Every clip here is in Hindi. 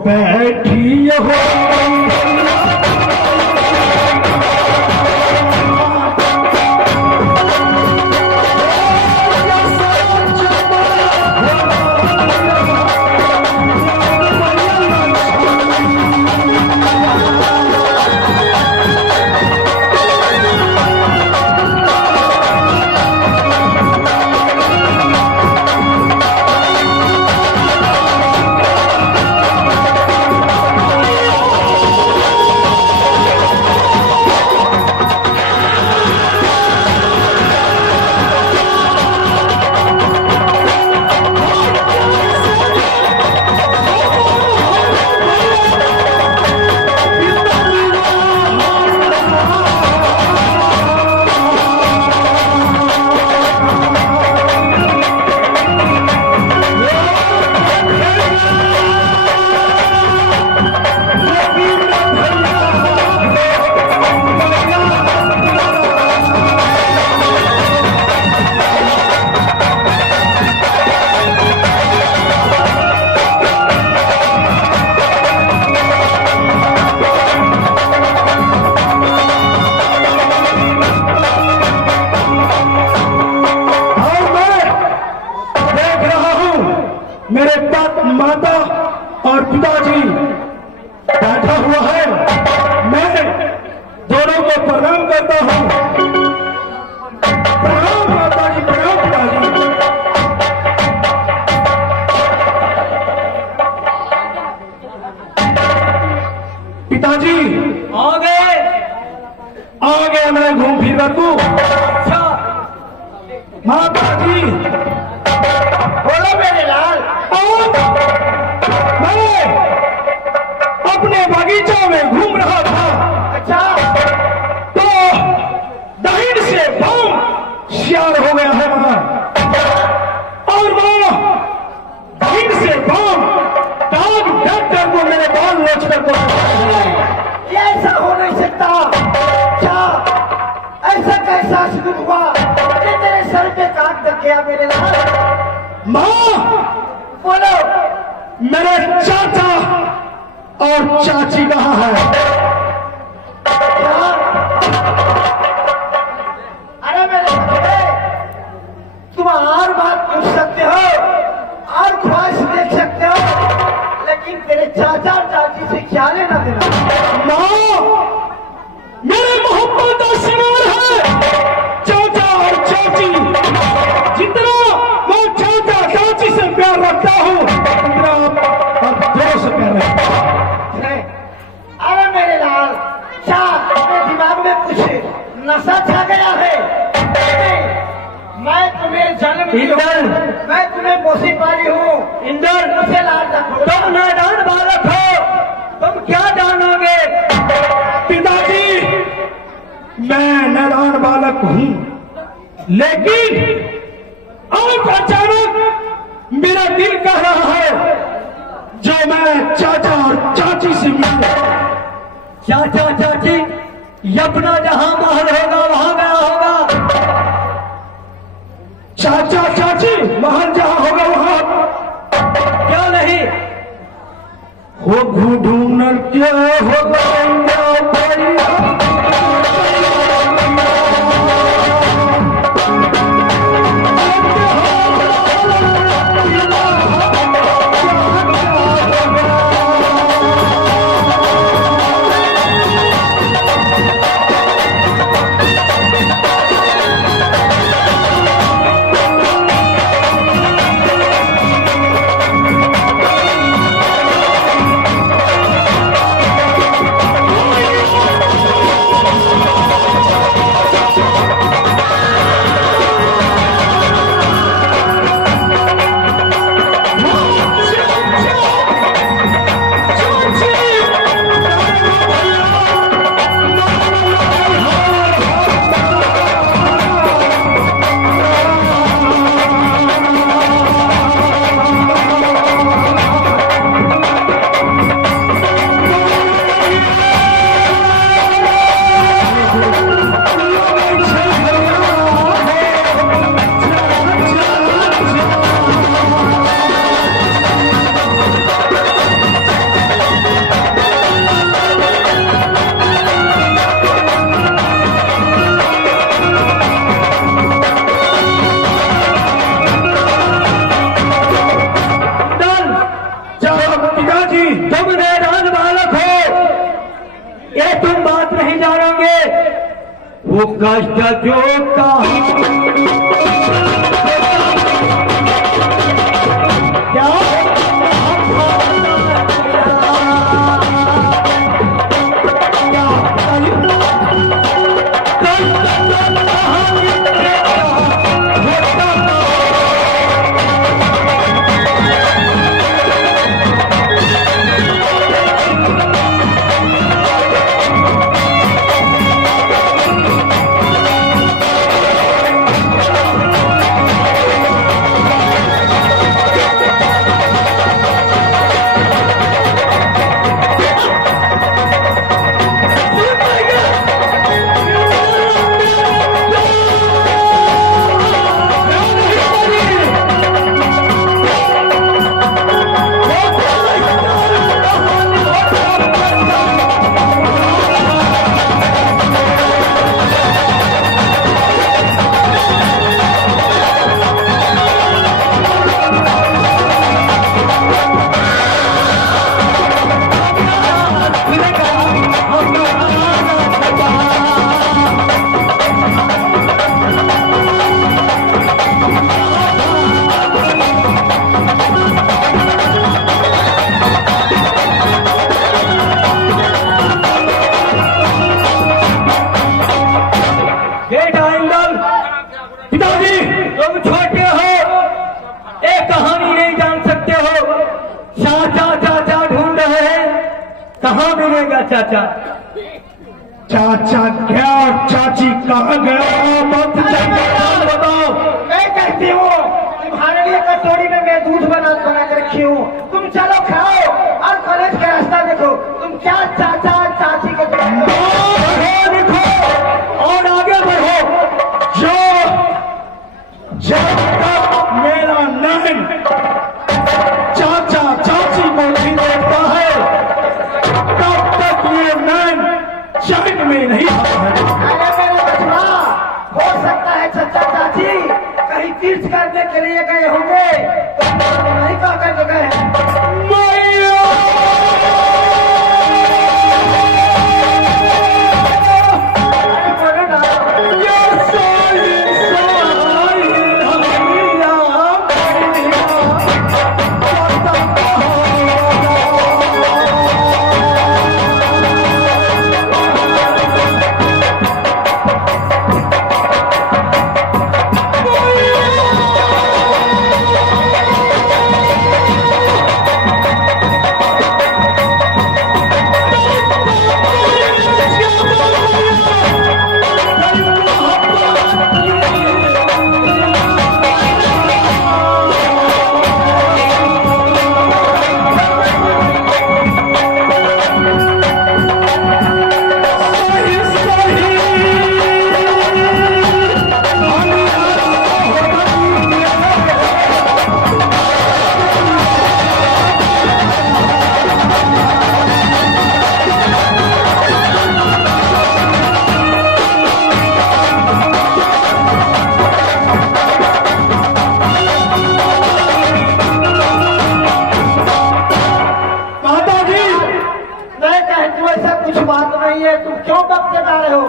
बैठी हो माता और पिताजी बैठा हुआ है। मैं दोनों को प्रणाम करता हूँ। प्रणाम माता जी, प्रणाम पिताजी। पिताजी आ गए मैं घूम फिर कर को। माता जी बोलो मेरे लाल। मैं अपने बगीचा में घूम रहा था। अच्छा, तो दाहिने से बम शियार हो गया है वहां, और वो दाहिने से बम दाग डॉक्टर को मेरे बाल नोच कर ये ऐसा हो नहीं सकता। क्या ऐसा कैसा शुरू हुआ कि तेरे सर पे काट लग गया मेरे लाल? माँ बोलो। मेरे चाचा और चाची कहाँ है? क्या? अरे मेरे बच्चे, तुम और बात पूछ सकते हो और ख्वाहिश देख सकते हो, लेकिन तेरे चाचा और चाची से क्या लेना देना? माँ मेरे मोहब्बत का शिकार है चाचा और चाची। जितना मैं चाचा चाची से प्यार रखता हूँ, उतना अब दोस्त से प्यार रखता हूँ। अरे मेरे लाल, क्या मेरे दिमाग में कुछ नशा छा गया है? मैं तुम्हें जन्म दी हूँ, मैं तुम्हें पोसी पाली हूँ। इंदर, मुझे लाल रखो। तुम नादान बालक हो, तुम क्या जानोगे? पिताजी मैं नादान बालक हूँ, लेकिन अब अचानक मेरा दिल कह रहा है जो मैं चाचा और चाची से मिलूं। चाचा चाची अपना जहां महल होगा वहां गया होगा। चाचा चाची महल जहां होगा वहां क्या नहीं हो ढूंढ क्या होगा। वो कष्ट जो कहा क्या पिताजी तुम छोटे हो, एक कहानी नहीं जान सकते हो। चाचा चाचा ढूंढ रहे हैं, कहाँ मिलेगा चाचा? चाचा क्या और चाची कहाँ गया? मत बताओ। मैं कहती हूँ तुम्हारे लिए कटोरी में मैं दूध बना कर रखी हूँ, तुम चलो खाओ और कॉलेज का रास्ता देखो। तुम क्या चाचा चाची को देखो और आगे बढ़ो। जो जब तक मेरा नैन चाचा चाची को नहीं देखता है, तब तक ये नैन चैन में नहीं आता है। अरे मेरा बचवा, हो सकता है चाचा चाची कहीं तीर्थ करने के लिए गए होंगे, तो नहीं कह करके गए हैं। तुम क्यों बकते जा रहे हो?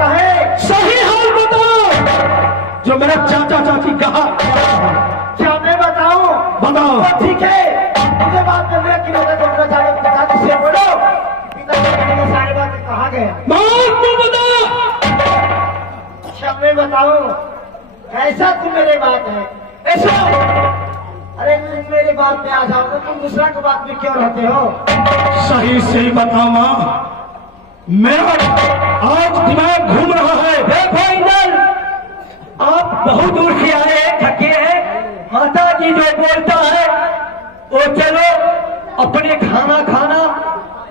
कहे सही हाल बताओ जो मेरा चाचा चाची कहा। क्या मैं बताऊं? बताओ। तो ठीक है, मुझे बात करने की नौबत है। पिताजी से बोलो, पिताजी ने सारी बातें कहा गए। बात तो बताओ। क्या मैं बताऊं? ऐसा तुम मेरे बात है ऐसा। अरे तुम मेरी बात में आ जाओ तो तुम दूसरा की बात में क्यों रहते हो? सही सही बताओ माँ, मेरा आज दिमाग घूम रहा है। देखो इंदल, आप बहुत दूर से आए हैं, थके हैं। माता जी जो बोलता है वो चलो अपने खाना खाना,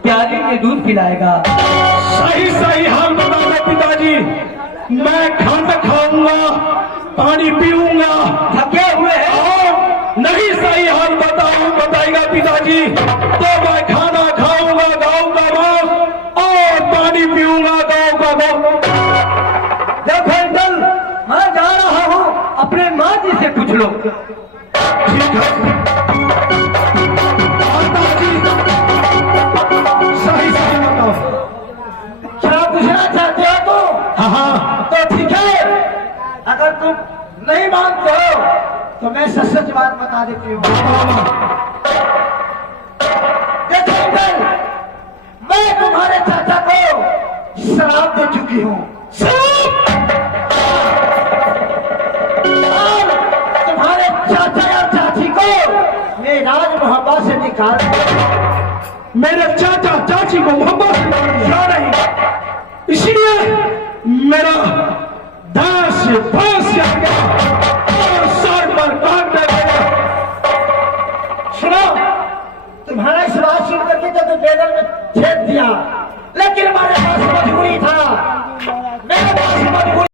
प्याली में दूध पिलाएगा। सही सही हाल बताओ पिताजी, मैं खाना खाऊंगा, पानी पीऊंगा। थके हुए हैं नहीं? सही हाल बताएगा पिताजी तो मैं खाना खाऊंगा गाँव का मांस और पानी पीऊंगा गाँव का दूध। देखो अंकल, मैं जा रहा हूँ, अपने माँ जी से पूछ लो। ठीक है माताजी, सही सही बताओ। क्या पूछना चाहते हो तुम? हाँ बता देती हूँ। देखो अंकल, मैं तुम्हारे चाचा को शराब दे चुकी हूँ और तुम्हारे चाचा और चाची को मैं राज मोहब्बत से निकाल दिया। मेरे चाचा चाची को मोहब्बत क्यों नहीं, इसलिए मेरा दास फांस आ गया और सर पर काट गया। सुनो, तुम्हारा इस बात सुन करके तो बेदल में छेद दिया, लेकिन हमारे पास मजबूरी था।